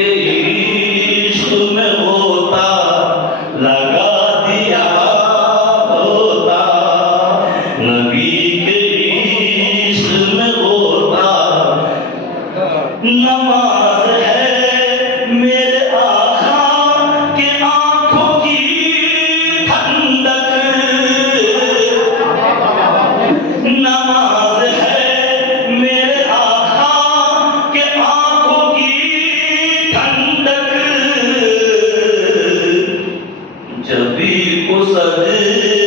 के इश्क में होता लगा दिया होता, नबी के इश्क में होता। नमाज है मेरे आका के आंखों की ठंडक, नमाज है मेरे आका के आंखों की ठंडक। जब भी को सजदे